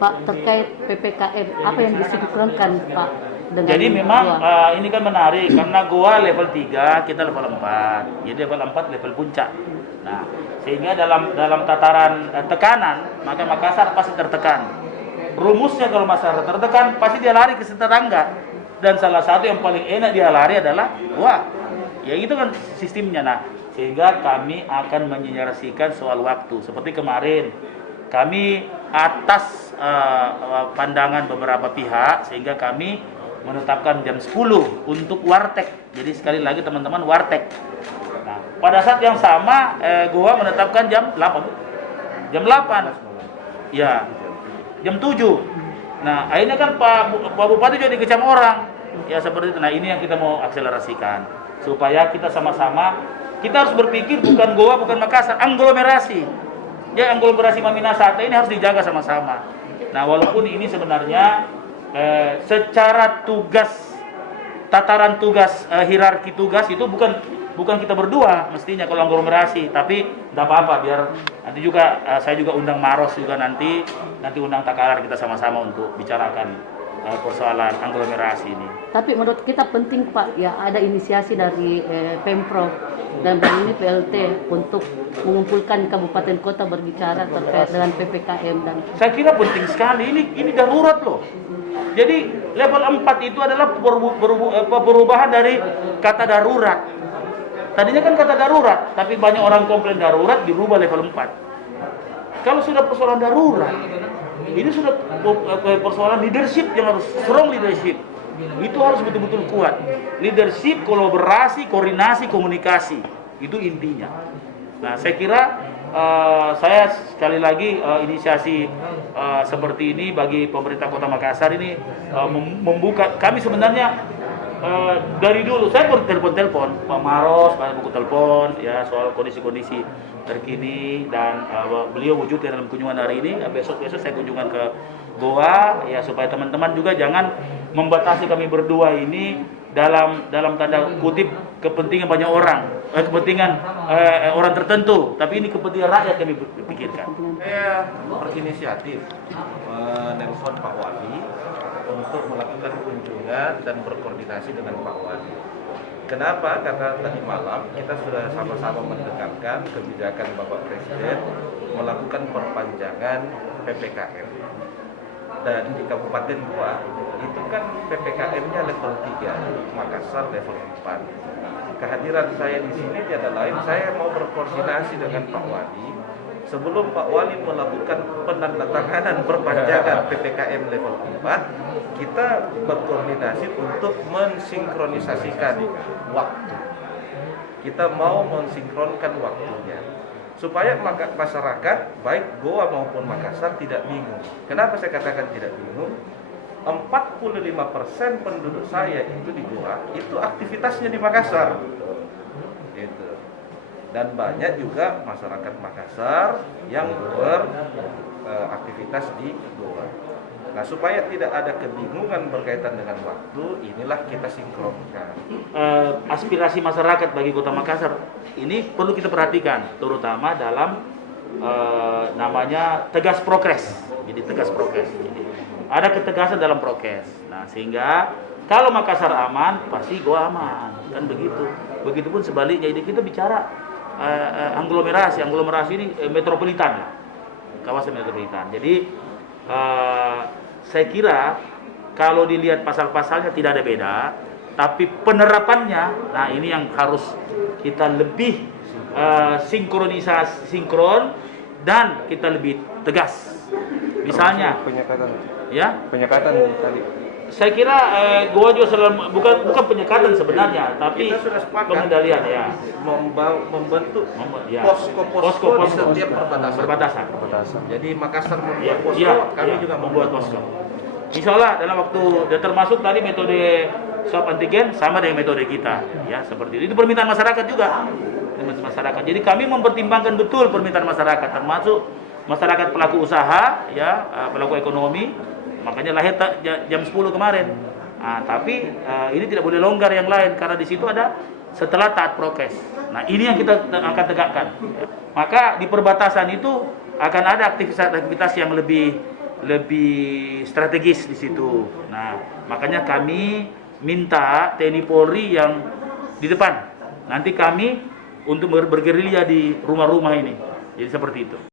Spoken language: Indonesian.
Pak, terkait PPKM, apa yang disinkronkan Pak dengan Jadi memang Goa? ini kan menarik karena Goa level 3, kita level 4. Jadi level 4 level puncak. Nah, sehingga dalam tataran tekanan, maka Makassar pasti tertekan. Rumusnya kalau masyarakat tertekan, pasti dia lari ke tetangga. Dan salah satu yang paling enak dia lari adalah Goa. Ya itu kan sistemnya. Nah, sehingga kami akan menyelarasikan soal waktu. Seperti kemarin, kami atas pandangan beberapa pihak, sehingga kami menetapkan jam 10 untuk warteg. Jadi sekali lagi teman-teman, warteg. Nah, pada saat yang sama Goa menetapkan jam 8. Jam 8. Ya. Jam 7. Nah, akhirnya kan Pak Bupati juga dikecam orang. Ya seperti itu. Nah, ini yang kita mau akselerasikan supaya kita sama-sama, kita harus berpikir bukan Goa, bukan Makassar, aglomerasi. Ya, aglomerasi Maminasata ini harus dijaga sama-sama. Nah, walaupun ini sebenarnya secara tugas, tataran tugas, hierarki tugas itu bukan kita berdua mestinya kalau aglomerasi, tapi tidak apa-apa, biar nanti juga saya juga undang Maros juga nanti undang Takalar, kita sama-sama untuk bicarakan persoalan aglomerasi ini. Tapi menurut kita penting Pak, ya ada inisiasi dari Pemprov dan ini PLT untuk mengumpulkan kabupaten kota berbicara terkait dengan PPKM dan Saya kira penting sekali, ini darurat loh. Jadi level 4 itu adalah perubahan dari kata darurat. Tadinya kan kata darurat, tapi banyak orang komplain darurat, dirubah level 4. Kalau sudah persoalan darurat, ini sudah persoalan leadership yang harus strong leadership. Itu harus betul-betul kuat. Leadership, kolaborasi, koordinasi, komunikasi. Itu intinya. Nah, saya kira saya sekali lagi inisiasi seperti ini bagi pemerintah Kota Makassar ini membuka. Kami sebenarnya dari dulu saya telepon Pak Maros, Pak buku telepon ya soal kondisi-kondisi terkini, dan beliau wujud dalam kunjungan hari ini. Besok saya kunjungan ke Goa ya, supaya teman-teman juga jangan membatasi kami berdua ini dalam tanda kutip kepentingan banyak orang, kepentingan orang tertentu, tapi ini kepentingan rakyat kami pikirkan. Saya berinisiatif menelpon Pak Wali untuk melakukan kunjungan dan berkoordinasi dengan Pak Wali. Kenapa? Karena tadi malam kita sudah sama-sama mendengarkan kebijakan Bapak Presiden melakukan perpanjangan PPKM. Dan di Kabupaten Goa itu kan PPKM-nya level 3, Makassar level 4. Kehadiran saya di sini tiada lain, saya mau berkoordinasi dengan Pak Wali sebelum Pak Wali melakukan penandatanganan perpanjangan PPKM level 4, kita berkoordinasi untuk mensinkronisasikan waktu. Kita mau mensinkronkan waktunya supaya masyarakat baik Goa maupun Makassar tidak bingung. Kenapa saya katakan tidak bingung? 45% penduduk saya itu di Goa, itu aktivitasnya di Makassar. Gitu. Dan banyak juga masyarakat Makassar yang beraktivitas di Goa. Nah, supaya tidak ada kebingungan berkaitan dengan waktu, inilah kita sinkronkan. Aspirasi masyarakat bagi Kota Makassar ini perlu kita perhatikan, terutama dalam namanya tegas prokes. Jadi tegas prokes. Jadi, ada ketegasan dalam prokes. Nah, sehingga kalau Makassar aman, pasti Goa aman, kan begitu. Begitupun sebaliknya. Jadi kita bicara aglomerasi ini metropolitan, kawasan metropolitan. Jadi saya kira kalau dilihat pasal-pasalnya tidak ada beda, tapi penerapannya, nah ini yang harus kita lebih sinkron dan kita lebih tegas. Misalnya penyekatan tadi. Saya kira Goa juga bukan penyekatan sebenarnya, tapi pengendalian ya. Membentuk posko di setiap perbatasan. Jadi Makassar membuat posko, kami juga membuat posko. Insya Allah dalam waktu, dan termasuk tadi metode swab antigen sama dengan metode kita, ya seperti itu. Itu permintaan masyarakat juga, Jadi kami mempertimbangkan betul permintaan masyarakat, termasuk masyarakat pelaku usaha, ya pelaku ekonomi. Makanya lahir jam 10 kemarin. Nah, tapi ini tidak boleh longgar yang lain karena di situ ada setelah taat prokes. Nah, ini yang kita akan tegakkan. Maka di perbatasan itu akan ada aktivitas yang lebih lebih strategis di situ. Nah, makanya kami minta TNI Polri yang di depan. Nanti kami untuk bergerilya di rumah-rumah ini. Jadi seperti itu.